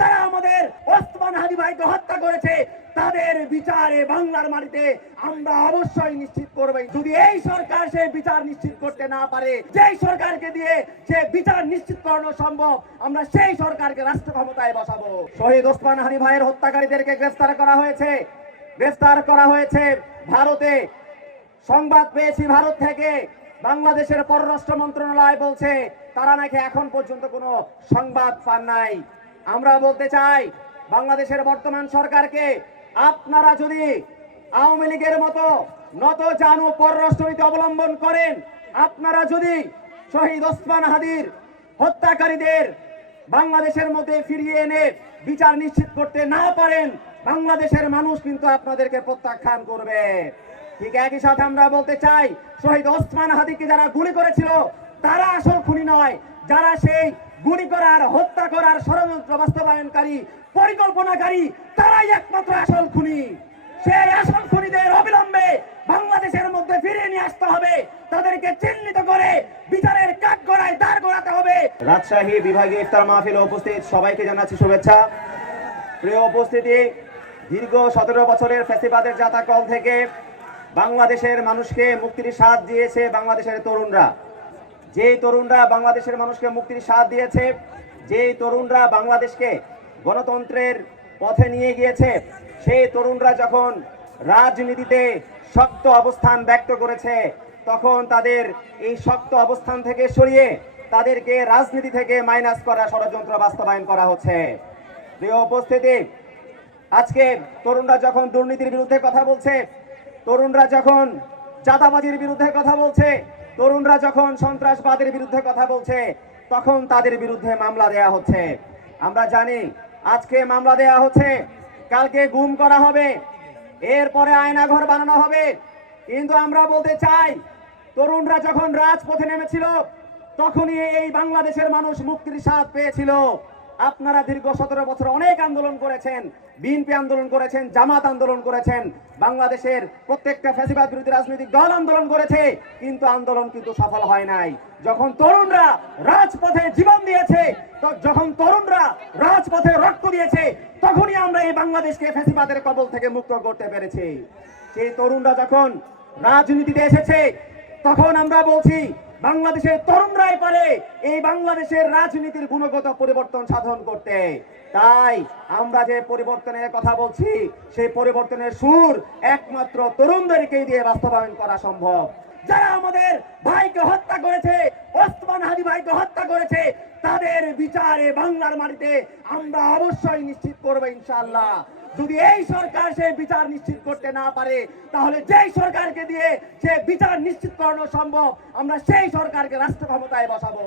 যারা আমাদের ওসমান হাদি ভাইকে হত্যা করেছে তাদের বিচারে বাংলার মাটিতে আমরা অবশ্যই নিশ্চিত করব। যদি এই সরকার সে বিচার নিশ্চিত করতে না পারে, যেই সরকারকে দিয়ে সে বিচার নিশ্চিত করানো সম্ভব, আমরা সেই সরকারকে রাষ্ট্র ক্ষমতায় বসাবো। শহীদ ওসমান হাদি ভাইয়ের হত্যাকারীদেরকে গ্রেফতার করা হয়েছে ভারতে। সংবাদ পেয়েছি ভারত থেকে, বাংলাদেশের পররাষ্ট্র মন্ত্রণালয় বলছে তারা নাকি এখন পর্যন্ত কোনো সংবাদ পান নাই। আমরা বলতে চাই বাংলাদেশের বর্তমান সরকারকে, আপনারা যদি আওয়ামী লীগের মতো নত জানু পররাষ্ট্রনীতি অবলম্বন করেন, আপনারা যদি শহীদ ওসমান হাদির হত্যাকারীদের বাংলাদেশের মধ্যে ফিরিয়ে এনে বিচার নিশ্চিত করতে না পারেন, বাংলাদেশের মানুষ কিন্তু আপনাদেরকে প্রত্যাখ্যান করবে। ঠিক একই সাথে আমরা বলতে চাই, শহীদ ওসমান হাদিকে যারা গুলি করেছিল তারা আসল খুনি নয়, যারা সেই গুলি করার, হত্যা করার ষড়যন্ত্র বাস্তবায়নকারী, পরিকল্পনাকারী, তারাই একমাত্র আসল খুনি। সেই আসল খুনিদের অবিলম্বে বাংলাদেশের মধ্যে ফিরিয়ে নিয়ে আসতে হবে, তাদেরকে চিহ্নিত করে বিচারের কাঠগড়ায় দাঁড় করাতে হবে। রাজশাহী বিভাগীয় ইফতার মাহফিলে উপস্থিত সবাইকে জানাচ্ছি শুভেচ্ছা। প্রিয় উপস্থিতি, দীর্ঘ 17 বছরের ফ্যাসিবাদের জাতাকল থেকে বাংলাদেশের মানুষকে মুক্তির স্বাদ দিয়েছে বাংলাদেশের তরুণরা। যেই তরুণরা বাংলাদেশের মানুষকে মুক্তির স্বাদ দিয়েছে, যেই তরুণরা বাংলাদেশকে গণতন্ত্রের পথে নিয়ে গিয়েছে, সেই তরুণরা যখন রাজনীতিতে শক্ত অবস্থান ব্যক্ত করেছে, তখন তাদের এই শক্ত অবস্থান থেকে সরিয়ে তাদেরকে রাজনীতি থেকে মাইনাস করা ষড়যন্ত্র বাস্তবায়ন করা হচ্ছে। প্রিয় উপস্থিতি, আজকে তরুণরা যখন দুর্নীতির বিরুদ্ধে কথা বলছে, তরুণরা যখন চাঁদাবাজির বিরুদ্ধে কথা বলছে, তরুণরা যখন সন্ত্রাসবাদের বিরুদ্ধে কথা বলছে, তখন তাদের বিরুদ্ধে মামলা দেয়া হচ্ছে। আমরা জানি আজকে মামলা দেয়া হচ্ছে, কালকে গুম করা হবে, এরপরে আয়নাঘর বানানো হবে। কিন্তু আমরা বলতে চাই, তরুণরা যখন রাজপথে নেমেছিল তখনই এই বাংলাদেশের মানুষ মুক্তির স্বাদ পেয়েছিল। আপনারা দীর্ঘ 17 বছর অনেক আন্দোলন করেছেন, বিএনপি আন্দোলন করেছেন, জামাত আন্দোলন করেছেন, বাংলাদেশের প্রত্যেকটা ফ্যাসিবাদ বিরোধী রাজনৈতিক দল আন্দোলন করেছে, কিন্তু আন্দোলন কিন্তু সফল হয় নাই। যখন তরুণরা রাজপথে জীবন দিয়েছে, যখন তরুণরা রাজপথে রক্ত দিয়েছে, তখনই আমরা এই বাংলাদেশকে ফ্যাসিবাদের কবল থেকে মুক্ত করতে পেরেছি। সেই তরুণরা যখন রাজনীতিতে এসেছে, তখন আমরা বলছি বাংলাদেশের তরুণরাই পারে এই বাংলাদেশের রাজনীতির গুণগত পরিবর্তন সাধন করতে। তাই আমরা যে পরিবর্তনের কথা বলছি, সেই পরিবর্তনের সুর একমাত্র তরুণদেরকেই দিয়ে বাস্তবায়ন করা সম্ভব। যারা আমাদের ভাইকে হত্যা করেছে, ওসমান হাদি ভাইকে হত্যা করেছে, তাদের বিচারে বাংলার মাটিতে আমরা অবশ্যই নিশ্চিত করব ইনশাআল্লাহ। যদি এই সরকার সে বিচার নিশ্চিত করতে না পারে, তাহলে যেই সরকারকে দিয়ে সে বিচার নিশ্চিত করানো সম্ভব, আমরা সেই সরকারকে রাষ্ট্র ক্ষমতায় বসাবো।